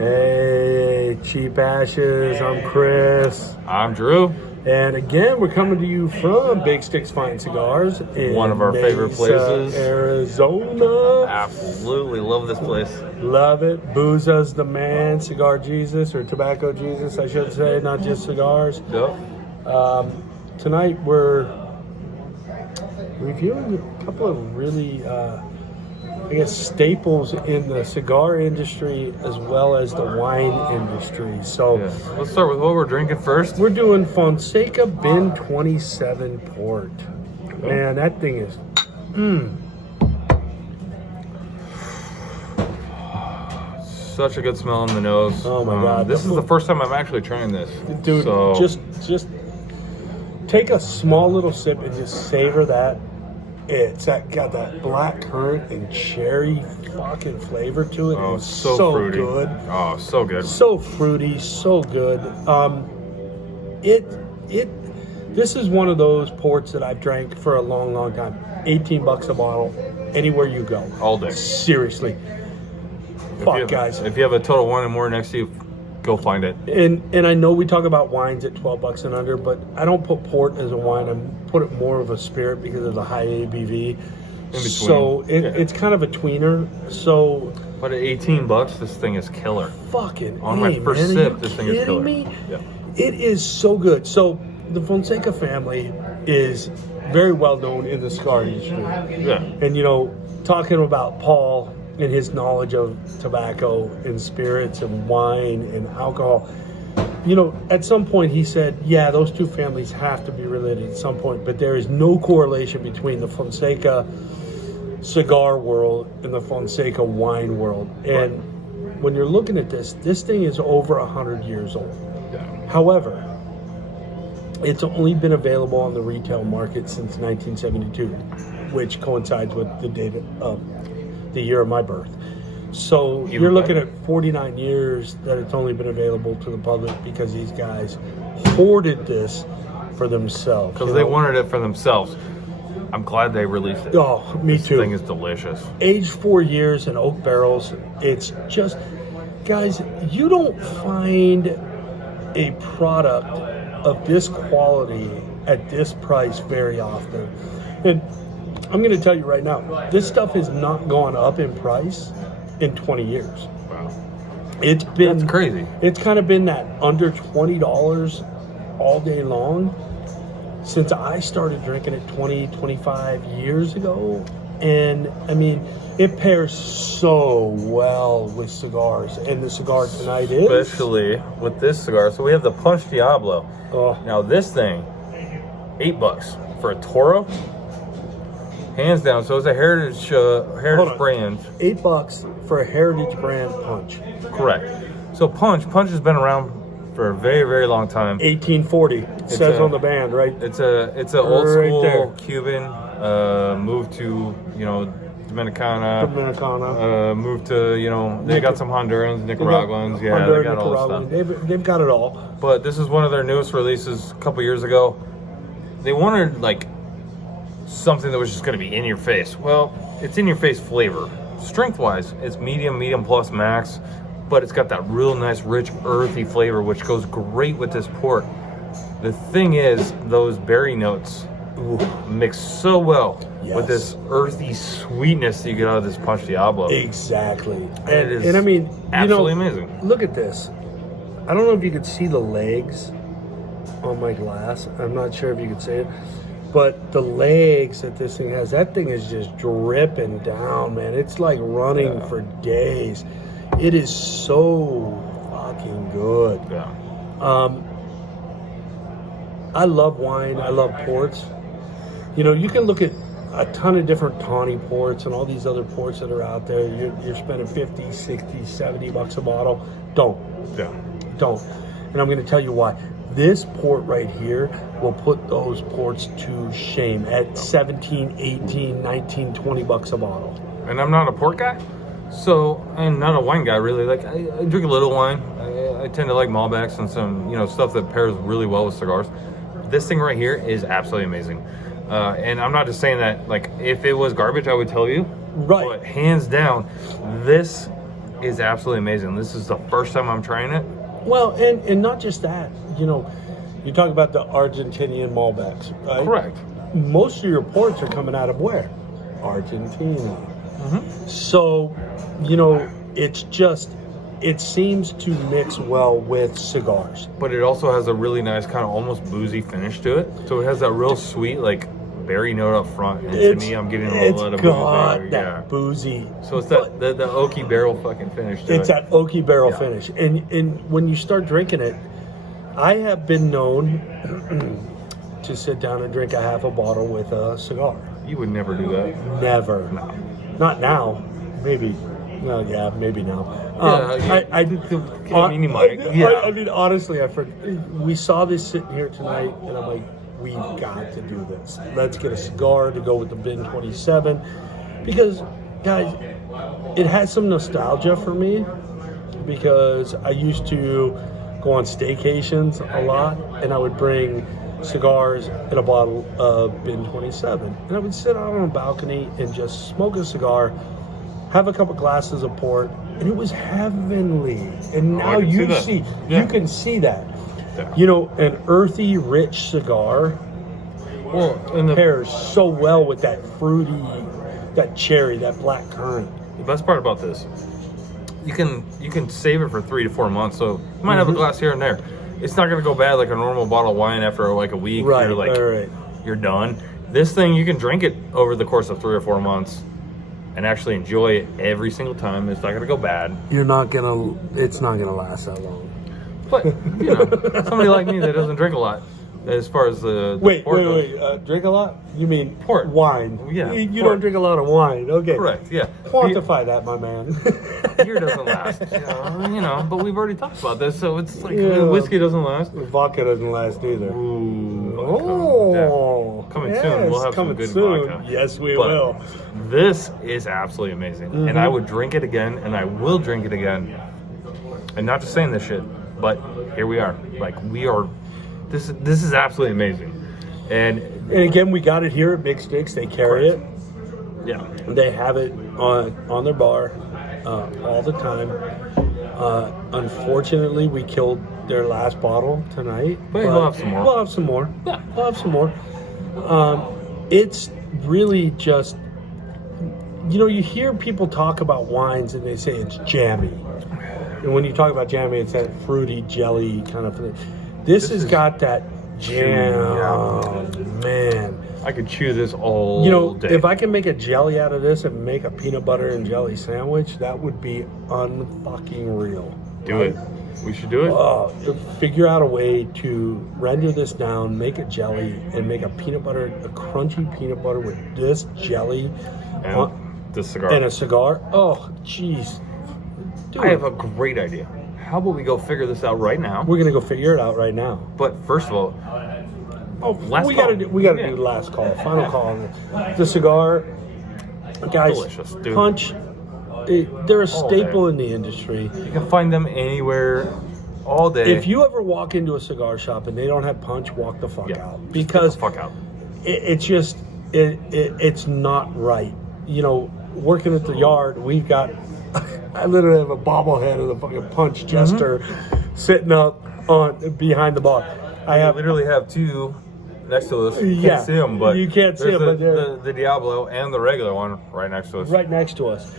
Hey, Cheap Ashes, I'm Chris. I'm Drew. And again, we're coming to you from Big Sticks Fine Cigars in One of our favorite places. Arizona. Absolutely love this place. Love it. Booza's the man, Cigar Jesus, or Tobacco Jesus, I should say, not just cigars. Yep. Tonight we're reviewing a couple of really, staples in the cigar industry as well as the wine industry. So Yeah. Let's start with what we're drinking first. we're doing Fonseca Bin 27 Port. Man, that thing is, Such a good smell in the nose. Oh my God. This is the first time I'm actually trying this. dude, So, just take a small little sip and just savor that. It's got that black currant and cherry fucking flavor to it. oh, It's so fruity. good. Oh, so good. So fruity, so good. This is one of those ports that I've drank for a long, long time. $18 a bottle, anywhere you go. All day. Seriously. Guys. If you have a Total Wine and More next to you, go find it. And I know we talk about wines at $12 and under, but I don't put port as a wine. I put it more of a spirit because of the high ABV. between. So it's kind of a tweener. So But at $18, this thing is killer. fucking On my first man, sip, are you this thing is kidding killer. me? Yeah. It is so good. So the Fonseca family is very well known in the cigar industry. Yeah. And, talking about Paul and his knowledge of tobacco and spirits and wine and alcohol, at some point he said, yeah, those two families have to be related at some point, but there is no correlation between the Fonseca cigar world and the Fonseca wine world. And when you're looking at this thing is over 100 years old. Yeah. However, it's only been available on the retail market since 1972, which coincides with the date of the year of my birth. So you're looking at 49 years that it's only been available to the public because these guys hoarded this for themselves. Because they wanted it for themselves. I'm glad they released it. Oh, me This too. thing is delicious. Aged 4 years in oak barrels. It's just, guys, you don't find a product of this quality at this price very often. And I'm going to tell you right now, this stuff has not gone up in price in 20 years. Wow. It's been That's crazy. It's kind of been that under $20 all day long since I started drinking it 25 years ago. And I mean, it pairs so well with cigars. And the cigar tonight is Especially with this cigar. So we have the Punch Diablo. Oh, Now this thing, $8 for a Toro. Hands down. So it's a heritage brand. $8 for a heritage brand punch. Correct. So Punch has been around for a very, very long time. 1840 it says on the band, right? It's a old Right school there. Cuban. Moved to Dominicana. Moved to they got some Hondurans, Nicaraguans. Yeah, they got all that stuff. They've got it all. But this is one of their newest releases a couple years ago. They wanted something that was just going to be in your face. Well, it's in your face flavor. Strength wise, it's medium plus max, but it's got that real nice, rich, earthy flavor, which goes great with this port. The thing is, those berry notes mix so well with this earthy sweetness that you get out of this Punch Diablo. Exactly. It is and I mean, absolutely amazing. Look at this. I don't know if you could see the legs on my glass. I'm not sure if you could see it. But the legs that this thing has, that thing is just dripping down, man. It's like running for days. It is so fucking good. Yeah. I love wine. I love ports. You can look at a ton of different tawny ports and all these other ports that are out there. You're spending 50, 60, $70 a bottle. Don't. And I'm going to tell you why. This port right here will put those ports to shame at 17, 18, 19, $20 a bottle. And I'm not a port guy, so I'm not a wine guy really. Like I drink a little wine. I tend to like Malbecs and some stuff that pairs really well with cigars. This thing right here is absolutely amazing. And I'm not just saying that, like, if it was garbage, I would tell you. Right. But hands down, this is absolutely amazing. This is the first time I'm trying it. Well, and not just that. You know, you talk about the Argentinian Malbecs, right? Correct. Most of your ports are coming out of where? Argentina. So, you know, it's just, it seems to mix well with cigars. But it also has a really nice kind of almost boozy finish to it. So it has that real sweet, like, berry note up front. And to me, I'm getting a little bit of boozy. That boozy. So it's that the oaky barrel fucking finish to it. It's that oaky barrel finish. And when you start drinking it, I have been known to sit down and drink a half a bottle with a cigar. You would never do that. Never. No. Not now. Maybe. Well, yeah, maybe now. I mean, you might. Yeah. I mean, honestly, we saw this sitting here tonight, and I'm like, we've got to do this. Let's get a cigar to go with the Bin 27. Because, guys, it has some nostalgia for me. Because I used to go on staycations a lot, and I would bring cigars and a bottle of Bin 27. And I would sit out on a balcony and just smoke a cigar, have a couple glasses of port, and it was heavenly. And now you can see that. Yeah. You know, an earthy, rich cigar pairs so well with that fruity, that cherry, that black currant. The best part about this, you can save it for 3 to 4 months. So you might have a glass here and there. It's not going to go bad like a normal bottle of wine after like a week. Right, you're like, right. You're done. This thing, you can drink it over the course of 3 or 4 months and actually enjoy it every single time. It's not going to go bad. It's not gonna last that long. But, you know, somebody like me that doesn't drink a lot, as far as the Wait, port goes. drink a lot? You mean Port. wine? Yeah, You port. don't drink a lot of wine. Okay. Correct, yeah. Quantify that, my man. Beer doesn't last, you know, but we've already talked about this, so it's like whiskey doesn't last. Vodka doesn't last either. Ooh. Coming yes, soon. We'll have some good vodka. Yes, we But will. This is absolutely amazing. And I would drink it again, and I will drink it again. And not just saying this shit, but here we are. Like, we are, this is absolutely amazing. And again, we got it here at Big Sticks. They carry it. Yeah. They have it on their bar all the time. Unfortunately, we killed their last bottle tonight. But we'll have some more. We'll have some more. Yeah. We'll have some more. It's really just, you know, you hear people talk about wines and they say it's jammy. And when you talk about jammy, it's that fruity jelly kind of thing. This has got that jam. Oh, man. I could chew this all day. If I can make a jelly out of this and make a peanut butter and jelly sandwich, that would be unfucking real. Do it. We should do it. Figure out a way to render this down, make a jelly, and make a crunchy peanut butter with this jelly And the cigar. and a cigar. Oh, jeez. I have a great idea. How about we go figure this out right now? We're gonna go figure it out right now. But first of all, last we call. gotta do the last call, final call on this. The cigar, guys. Delicious, dude. Punch. They're a All staple day. in the industry. You can find them anywhere, all day. If you ever walk into a cigar shop and they don't have Punch, walk the fuck out, Just because get the fuck out. it's just it's not right. You know, working at the yard, we've got. I literally have a bobblehead of the fucking Punch Jester sitting up behind the bar. I literally have two next to us. You can't see them, but you can't see them, but they're the Diablo and the regular one right next to us. right next to us.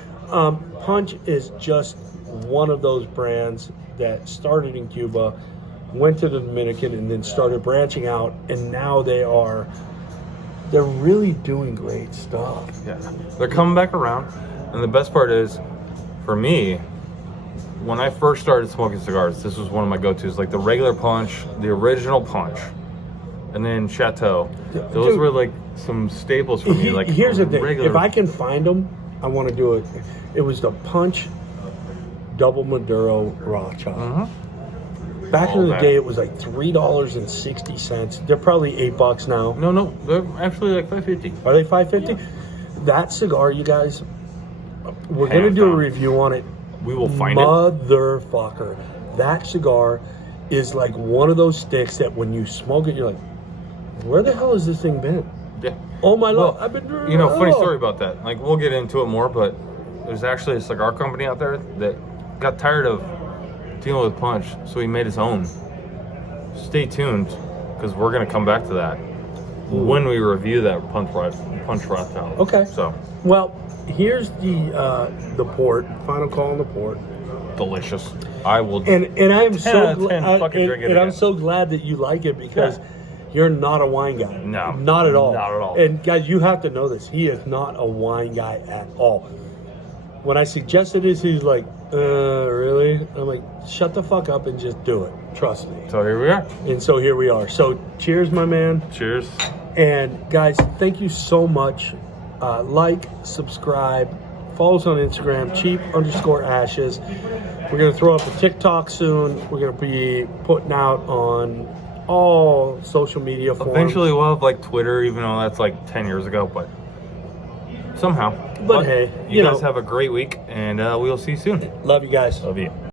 Punch is just one of those brands that started in Cuba, went to the Dominican, and then started branching out, and now they're really doing great stuff. Yeah, they're coming back around, and the best part is, for me, when I first started smoking cigars, this was one of my go-tos, like the regular Punch, the original Punch, and then Chateau. Those were like some staples for me. Like, here's the thing: regular... if I can find them, I want to do it. It was the Punch Double Maduro Raw Chop. Back in the day, it was like $3.60. They're probably $8 now. No, they're actually like $5.50. Are they $5.50? Yeah. That cigar, you guys, we're going to do a review on it. We will find it. Motherfucker. That cigar is like one of those sticks that when you smoke it, you're like, where the hell has this thing been? Yeah. Oh my Well, Lord. I've been funny story about that. Like, we'll get into it more, but there's actually a cigar company out there that got tired of dealing with Punch, so he made his own. Stay tuned, because we're going to come back to that when we review that Punch Rothschild. Okay. So, well, here's the port. Final call on the port. delicious. I will. And I'm so I'm so glad that you like it because you're not a wine guy. No, not at all. Not at all. And guys, you have to know this. He is not a wine guy at all. When I suggested this, he's like, really? I'm like, shut the fuck up and just do it. Trust me. So here we are. And so here we are. So cheers, my man. Cheers. And guys, thank you so much. Like, subscribe, follow us on Instagram, cheap_ashes. We're going to throw up a TikTok soon. We're going to be putting out on all social media forums. Eventually we'll have like Twitter, even though that's like 10 years ago, but somehow. But hey, you guys have a great week, and we'll see you soon. Love you guys. Love you.